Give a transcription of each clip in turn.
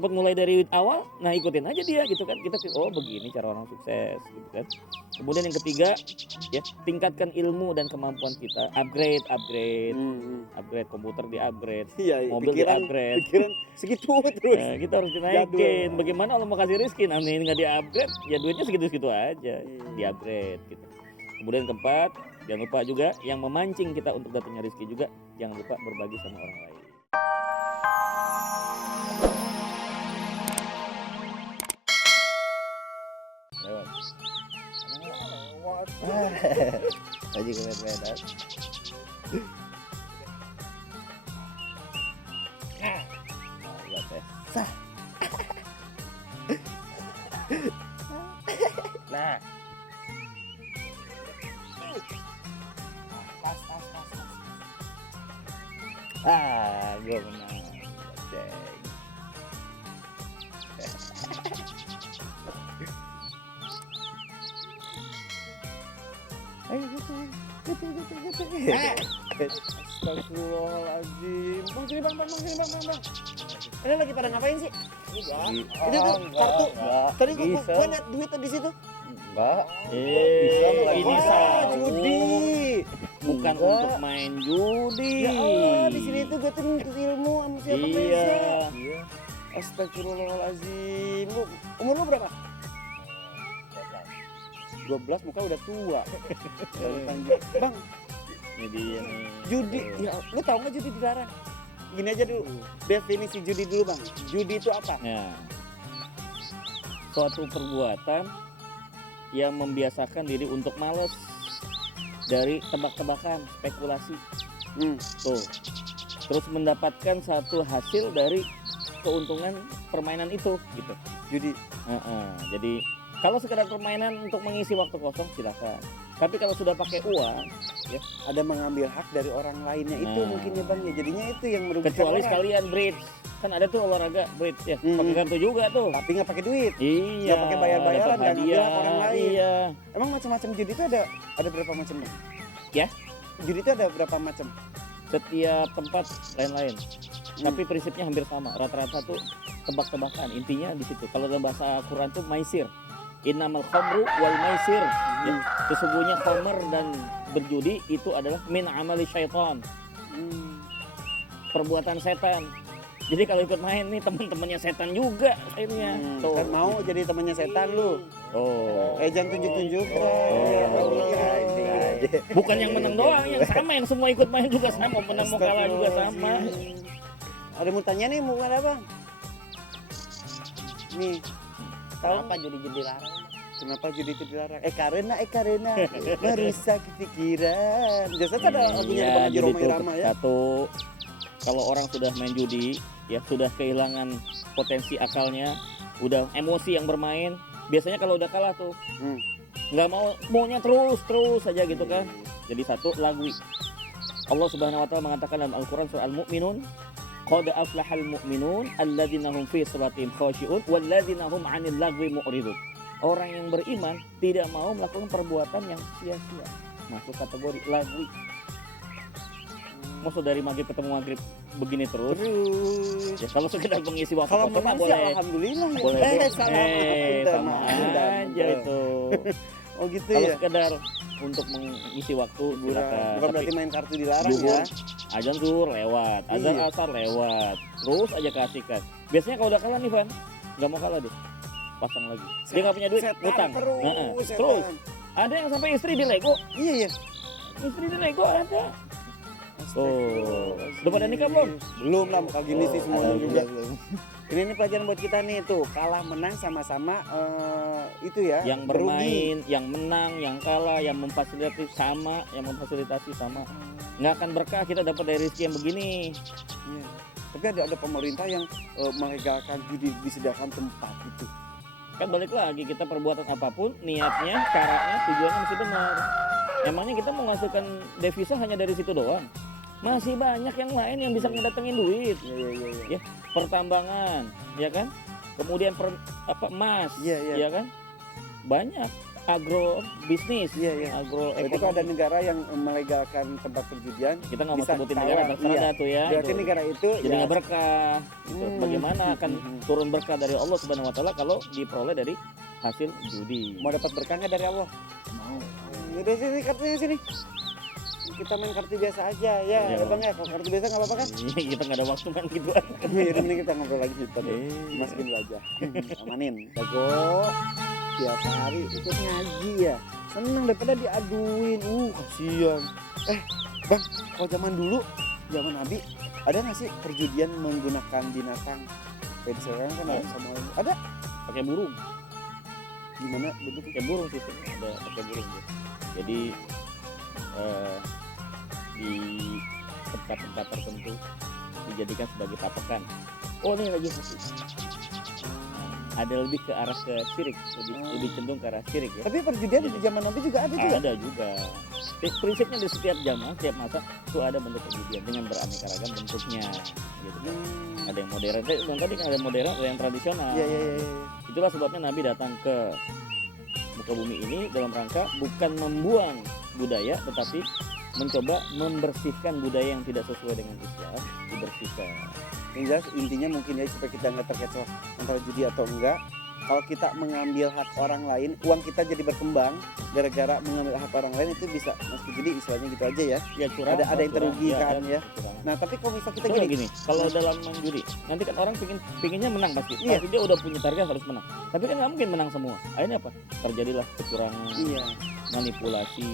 dapat mulai dari awal, nah ikutin aja dia gitu kan. Kita oh begini cara orang sukses gitu kan. Kemudian yang ketiga ya, tingkatkan ilmu dan kemampuan kita, upgrade komputer di-upgrade, Iya, mobil di-upgrade. pikiran segitu terus. Nah, kita harus dinaikin. Bagaimana Allah mau kasih rezeki, nah ini nggak di-upgrade, ya duitnya segitu-segitu aja, di-upgrade gitu. Kemudian keempat, jangan lupa juga yang memancing kita untuk datangnya rezeki juga, jangan lupa berbagi sama orang lain. Lewat. Aji keren-kerenan. Lihat ya. Sah. Nah. Gue menang. Ceng. Ayo gitu. Astagfirullahaladzim. Bang, sini bang. Ini lagi pada ngapain sih? Itu tuh kartu. Tadi gua liat duit di situ. Enggak. Ini judi. Bukan untuk main judi. Ya Allah, di sini tuh gua tuh nuntut ilmu sama siapa Iya. Astagfirullahaladzim. Umur lu berapa? 12, muka udah tua. Bang, Ini dia nih. judi, ya lu tau nggak judi dilarang? Gini aja dulu, definisi judi dulu bang. Judi itu apa? Nah, suatu perbuatan yang membiasakan diri untuk malas dari tebak-tebakan, spekulasi. Tuh. Terus mendapatkan satu hasil dari keuntungan permainan itu, gitu. Judi. Jadi kalau sekedar permainan untuk mengisi waktu kosong silakan. Tapi kalau sudah pakai uang, ya Ada mengambil hak dari orang lainnya itu mungkin ya bang ya. Jadinya itu yang merugikan kecuali orang. sekalian bridge. Kan ada tuh olahraga bridge ya, pakai kartu juga tuh. Tapi nggak pakai duit. Iya. Nggak pakai bayar-bayaran, dapat nggak ngambil hadiah, hak orang lain. Iya. Emang macam-macam judi itu ada berapa macam bang? Ya. Judi itu ada berapa macam? Setiap tempat lain-lain. Tapi prinsipnya hampir sama. Rata-rata tuh tebak-tebakan. Intinya di situ. Kalau dalam bahasa Quran tuh maisir. Innamal khamru wal maisir. Ya. Sesungguhnya khamr dan berjudi itu adalah min amali syaitan. Perbuatan setan. Jadi kalau ikut main nih teman-temannya setan juga akhirnya. Tuh. Kan mau jadi temannya setan lu. Oh. Jangan tunjuk-tunjuk. Bukan yang menang doang, yang sama, yang semua ikut main juga sama, mau menang mau kalah juga sama. Ada mau tanya nih, mau ada bang? Nih, tahu Kenapa judi-judi larang? kenapa judi itu dilarang? Karena merusak pikiran. Biasanya ada lagunya di Bang Haji jadi Roma tuh Irama ya. satu, kalau orang sudah main judi, ya sudah kehilangan potensi akalnya, udah emosi yang bermain. Biasanya kalau udah kalah tuh, nggak maunya terus aja gitu kan. Jadi satu, lagwi. Allah Subhanahu Wa Taala mengatakan dalam Al-Quran surah Al-Mu'minun, qad aflahal mu'minun alladzina hum fi salatihim khashi'un walladzina hum 'anil lagwi mu'ridun. Orang yang beriman tidak mau melakukan perbuatan yang sia-sia, masuk kategori lagwi. Maksud dari maghrib ketemu maghrib begini terus. Ya, kalau sekedar mengisi waktu Kalau kosong mah menang sih boleh. alhamdulillah. Boleh. Salah. Sama aja itu. Oh gitu Kalau ya. sekedar untuk mengisi waktu silakan. Bukan berarti main kartu dilarang ya. Azan zuhur lewat, azan Iya. asar lewat, terus aja keasikan. Biasanya kalau udah kalah nih Van, nggak mau kalah deh, pasang lagi. Dia nggak punya duit, Setan ngutang. terus, setan. Terus ada yang sampai istri di Lego, Iya ya. istri di Lego ada. Oh, udah pada nikah belum? Belum lah, muka gini sih semuanya juga. Belum. Ini pelajaran buat kita nih tuh, kalah menang sama-sama itu ya. Yang berugi. bermain, yang menang, yang kalah, yang memfasilitasi sama, nggak akan berkah kita dapat dari rezeki yang begini. Iya. Tapi ada pemerintah yang melegalkan judi, disediakan tempat itu. Kan balik lagi, kita perbuatan apapun, niatnya, caranya, tujuannya mesti benar. Emangnya kita mau menghasilkan devisa hanya dari situ doang? Masih banyak yang lain yang bisa ngedatengin duit. Iya. Ya, pertambangan, ya kan? Kemudian emas, Iya. ya kan? Banyak. agro bisnis, Iya. agro Berarti kalau ada ekonomi. negara yang melegalkan tempat perjudian, Kita nggak mau bisa sebutin tahu, negara terserah iya. dah tuh ya. Berarti itu. negara itu Jadi nggak berkah. Gitu. Bagaimana akan turun berkah dari Allah Subhanahu Wa Taala kalau diperoleh dari hasil judi? mau dapat berkah nggak dari Allah? Mau. Udah sini kartunya sini. Kita main kartu biasa aja ya, Iya, ya bang ya. Kalau kartu biasa nggak apa-apa kan? Kita nggak ada waktu main gituan. Ya udah, mending kita ngobrol lagi gitu deh. Iya. Masukin dulu aja. Amanin. Jago. Tiap hari ikut ngaji ya. Seneng daripada diaduin. Kasihan. Bang, kalau zaman dulu, zaman Nabi, ada nggak sih perjudian menggunakan binatang? Kayak di sekarang kan ada sama ada. Pakai burung. Gimana bentuknya? Pakai burung sih, ada pakai burung dia. Jadi di tempat-tempat tertentu dijadikan sebagai patokan. Oh ini lagi satu. Ada lebih ke arah ke syirik, lebih cenderung ke arah syirik ya. Tapi perjudian di zaman Nabi juga ada juga. Ada juga. Prinsipnya di setiap zaman, setiap masa itu ada bentuk perjudian dengan beraneka ragam bentuknya. Gitu kan. Ada yang modern, tadi kan ada yang modern, ada yang tradisional. Iya. Itulah sebabnya Nabi datang ke muka bumi ini dalam rangka bukan membuang budaya, tetapi mencoba membersihkan budaya yang tidak sesuai dengan Islam, dibersihkan. Yang jelas intinya mungkin ya supaya kita nggak terkecoh antara judi atau enggak. Kalau kita mengambil hak orang lain, uang kita jadi berkembang gara-gara mengambil hak orang lain, itu bisa masuk judi, istilahnya gitu aja ya. Ya curang. Ada yang terugikan ya. Kecurangan. Nah tapi kalau misal kita Soalnya gini, gini, kalau dalam main judi, nanti kan orang pinginnya menang pasti. Iya. Pasti dia udah punya target harus menang. Tapi kan nggak mungkin menang semua. Akhirnya apa? Terjadilah kecurangan, iya, manipulasi,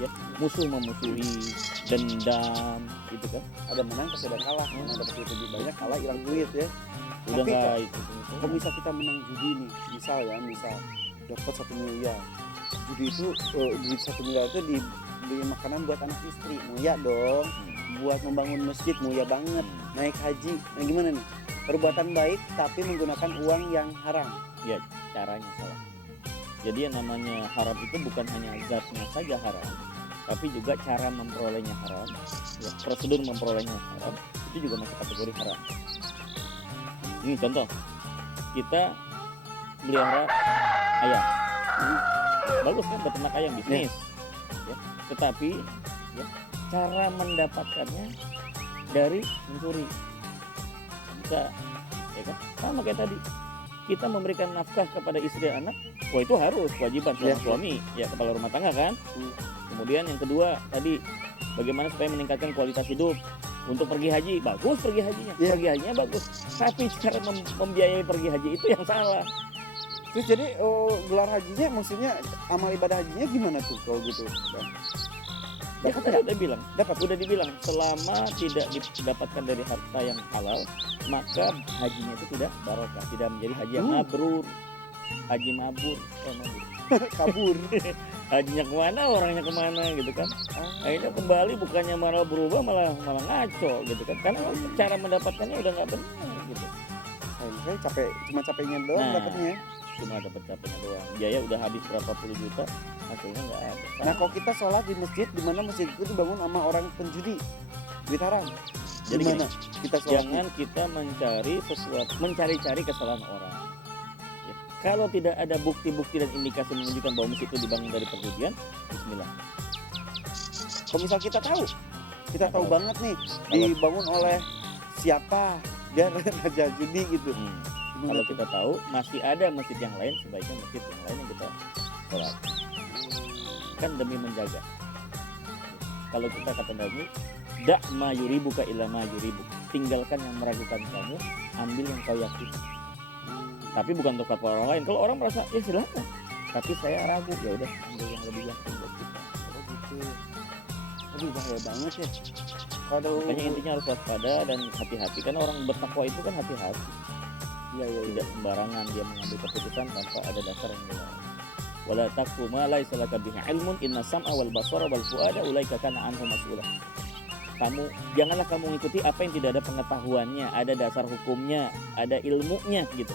ya musuh memusuhi, dendam, gitu kan. ada menang pasti ada kalah. Menang dapat duit lebih banyak, kalah hilang duit ya. Udah Tapi nggak itu. Kalau misal kita menang judi nih, misal dapat 1 miliar, judi itu duit 1 miliar itu dibeli makanan buat anak istri, mulia dong. Buat membangun masjid, mulia banget. Naik haji, nah gimana nih? Perbuatan baik tapi menggunakan uang yang haram. Ya caranya salah. Jadi yang namanya haram itu bukan hanya zatnya saja haram, tapi juga cara memperolehnya haram. Ya, prosedur memperolehnya haram itu juga masuk kategori haram. Ini contoh, kita melihara ayam, bagus kan beternak ayam bisnis, ya. Tetapi ya, cara mendapatkannya dari mencuri, bisa, ya kan? Sama kayak tadi, kita memberikan nafkah kepada istri dan anak, wah itu harus kewajiban seorang suami, ya kepala rumah tangga kan. Kemudian yang kedua tadi, bagaimana supaya meningkatkan kualitas hidup. Untuk pergi haji, bagus pergi hajinya, pergi hajinya bagus. Tapi cara membiayai pergi haji itu yang salah. Terus jadi gelar hajinya, maksudnya amal ibadah hajinya gimana tuh kalau gitu? Ya kan tadi udah dibilang selama tidak didapatkan dari harta yang halal, maka hajinya itu tidak barokah, tidak menjadi haji yang mabrur, haji mabur, Kabur. hajinya kemana, orangnya kemana gitu kan. Akhirnya kembali bukannya malah berubah, malah ngaco gitu kan, karena cara mendapatkannya udah nggak benar gitu. Saya cuma capeknya doang dapatnya. Cuma dapat capeknya doang, biaya udah habis berapa puluh juta, hasilnya nggak ada. Nah kalau kita sholat di masjid, di mana masjid itu dibangun sama orang penjudi, duit haram. Jadi Gimana kita sholat? Jangan kita mencari-cari kesalahan orang. Ya. Kalau tidak ada bukti-bukti dan indikasi menunjukkan bahwa masjid itu dibangun dari perjudian, bismillah. Kalau misal kita tahu banget nih dibangun oleh siapa, dia raja judi gitu. Kalau kita tahu masih ada masjid yang lain, sebaiknya masjid yang lain yang kita sholat. Kan demi menjaga. Kalau kita kata Nabi, dak ma yuribuka illa ma yuribuk. Tinggalkan yang meragukan kamu, ambil yang kau yakin. Tapi bukan untuk fatwa orang lain. Kalau orang merasa ya silakan, tapi saya ragu, ya udah ambil yang lebih yakin buat kita. Oh gitu. Aduh bahaya banget ya. Kalau Makanya intinya harus waspada dan hati-hati. Karena orang bertakwa itu kan hati-hati. Tidak sembarangan dia mengambil keputusan tanpa ada dasar yang jelas. Wala taqfu ma laysa laka bihi ilmun inna sam'a wal basara wal fuada ulaika kana anhu mas'ula. Janganlah kamu mengikuti apa yang tidak ada pengetahuannya, ada dasar hukumnya, ada ilmunya gitu.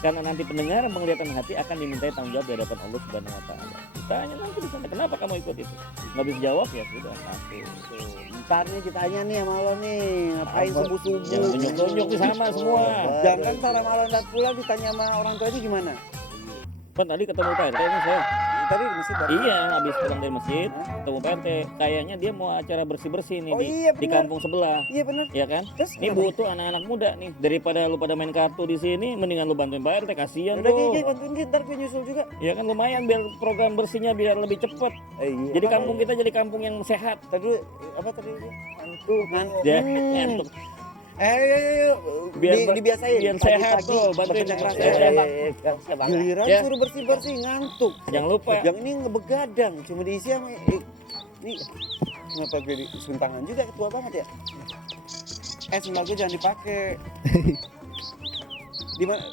Karena nanti pendengar penglihatan hati akan dimintai tanggung jawab di hadapan Allah Subhanahu wa taala. Ditanya nanti di sana, kenapa kamu ikut itu? Nggak bisa jawab ya sudah masuk. ntar nih ditanya nih sama lo nih, ngapain subuh-subuh? Jangan tunjuk-tunjuk di sama semua. Jangan ntar sama lo pulang ditanya sama orang tuanya gimana? Kan tadi ketemu Pak RT ini saya tadi di masjid. Iya, habis pulang dari masjid ketemu Pak RT. Kayaknya dia mau acara bersih-bersih nih Oh, di, iya, di benar. kampung sebelah. Iya benar. Ya kan? Terus Ini butuh anak-anak muda nih. Daripada lu pada main kartu di sini, mendingan lu bantuin Pak RT, kasihan udah tuh. gigi bantuin dia, ntar gue nyusul juga. Ya kan lumayan biar program bersihnya biar lebih cepet. Iya. Jadi kampung kita jadi kampung yang sehat. Tadi dulu, apa tadi? Ngantuk. Ya, ngantuk. Ayo, dibiasain. biar sehat tuh, bantuin bekerja keras. ya. Giliran Ya. suruh bersih-bersih ngantuk. Jangan lupa. Yang ini ngebegadang, cuma diisi sama ini kenapa gue disun tangan juga ketua banget ya? Sembako jangan dipakai.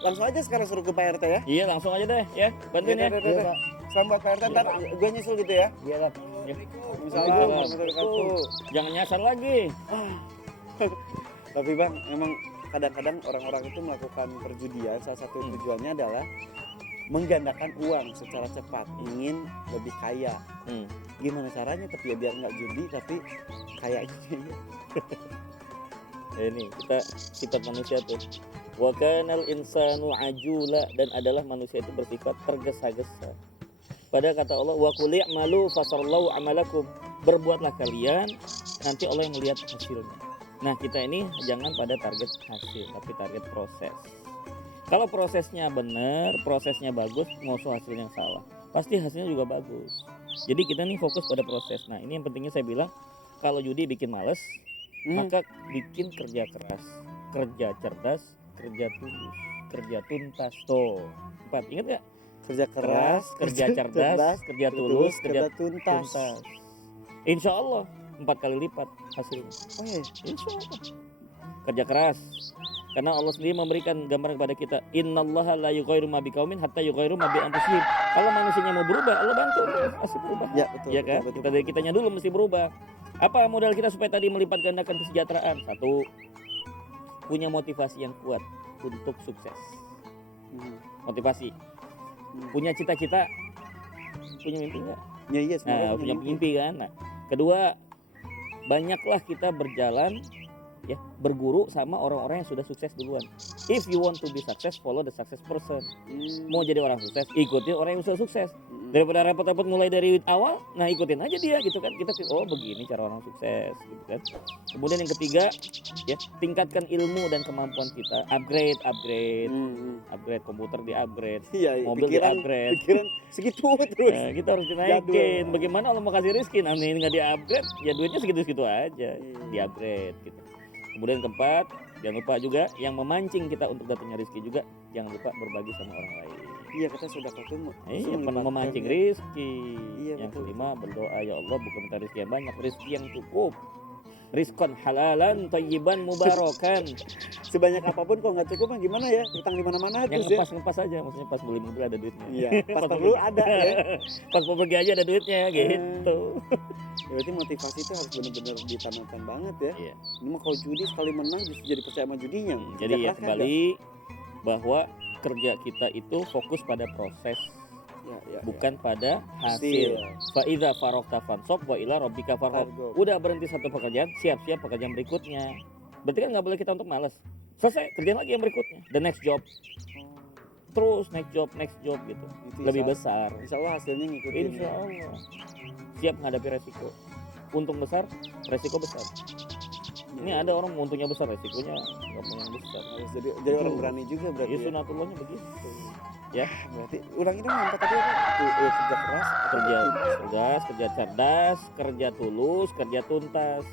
Langsung aja sekarang suruh ke Pak RT ya. Iya, langsung aja deh ya. Bantuin ya. Udah. Selamat Pak RT, ntar gue nyusul gitu ya. Iya, Pak. Ya. Assalamualaikum warahmatullahi wabarakatuh. Jangan nyasar lagi. Tapi Bang, memang kadang-kadang orang-orang itu melakukan perjudian, salah satu tujuannya adalah menggandakan uang secara cepat, ingin lebih kaya. Gimana caranya tapi ya biar nggak judi tapi kaya gitu. Ini kita sifat manusia tuh. Wa kanal insanu ajula, dan adalah manusia itu bersifat tergesa-gesa. Pada kata Allah, wa qul i'malu fasarallahu amalakum. Berbuatlah kalian, nanti Allah yang melihat hasilnya. Nah, kita ini jangan pada target hasil, tapi target proses. Kalau prosesnya benar, prosesnya bagus, musuh hasilnya salah, pasti hasilnya juga bagus. Jadi kita nih fokus pada proses. Nah, ini yang pentingnya saya bilang, kalau judi bikin males, maka bikin kerja keras, kerja cerdas, kerja tulus, kerja tuntas. Tuh, 4, ingat gak? Kerja keras, kerja cerdas, kerja tulus, kerja tuntas. Insya Allah 4 kali lipat hasilnya. Oh iya. Insya Allah. Kerja keras. Karena Allah sendiri memberikan gambaran kepada kita, innallaha la yughayyiru ma biqaumin hatta yughayyiru ma bi anfusihim. Kalau manusianya mau berubah, Allah bantu pasti berubah. Ya, betul. Ya kan? Betul. Kita dari kitanya dulu mesti berubah. Apa modal kita supaya tadi melipat gandakan kesejahteraan? 1, punya motivasi yang kuat untuk sukses. Motivasi. Punya cita-cita, punya mimpi enggak? Ya iya, Nah, punya mimpi kan. Nah, kedua, banyaklah kita berjalan ya, berguru sama orang-orang yang sudah sukses duluan. If you want to be success, follow the success person. Mau jadi orang sukses, ikutin orang yang sudah sukses. Daripada repot-repot mulai dari awal, nah ikutin aja dia gitu kan. Kita oh begini cara orang sukses gitu kan. Kemudian yang ketiga, ya, tingkatkan ilmu dan kemampuan kita. Upgrade komputer di-upgrade, Iya, mobil di-upgrade. Pikiran segitu terus. Nah, kita harus dinaikin. Bagaimana Allah mau kasih rezeki? Nah, ini nggak di-upgrade, ya duitnya segitu-segitu aja. Di-upgrade gitu. Kemudian keempat, jangan lupa juga yang memancing kita untuk datangnya rezeki juga, jangan lupa berbagi sama orang lain. Iya, kita sudah ketemu. Iya, memancing rezeki. Iya, Yang betul. kelima, berdoa, ya Allah bukan minta rezeki yang banyak, rezeki yang cukup. Rizqan halalan thayyiban mubarakan. Sebanyak apapun kok nggak cukup mah gimana ya? Utang di mana-mana Yang terus ya. ngepas aja, maksudnya pas beli mobil ada duitnya. Iya, pas perlu ada ya. Pas mau pergi aja ada duitnya gitu. Berarti motivasi itu harus benar-benar ditanamkan banget ya. Iya. Ini mah kalau judi sekali menang justru jadi percaya sama judinya. Jadi ya Kerja keras kembali bahwa kerja kita itu fokus pada proses, ya, bukan pada hasil. Fa idza faragta fansab wa ila rabbika farghab. Udah berhenti satu pekerjaan, siap-siap pekerjaan berikutnya. Berarti kan nggak boleh kita untuk malas. Selesai, kerjain lagi yang berikutnya. The next job. Terus next job gitu. Itu Lebih besar. Insya Allah hasilnya ngikutin. Insya Allah. Siap menghadapi resiko. Untung besar, resiko besar. Ini ada orang untungnya besar, resikonya nggak mau yang besar. Harus jadi orang berani juga berarti. Ya Ya. sunatullahnya begitu. Ya, Berarti ulangi dong yang empat tadi apa? Kerja keras, kerja cerdas, kerja cerdas, kerja tulus, kerja tuntas.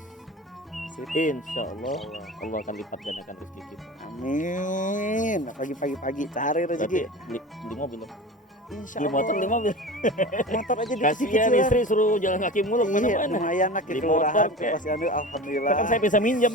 Insya Allah Allah akan lipat gandakan rezeki kita. Amin. Apalagi pagi-pagi cari rezeki. Berarti beli mobil dong. Insya Beli motor, Allah. beli mobil. Motor aja Kasihan dikecil-kecilan. istri suruh jalan kaki mulu Iya, kemana-mana. lumayan lah Beli ke kelurahan, motor, ke posyandu, alhamdulillah. Kan saya bisa minjem.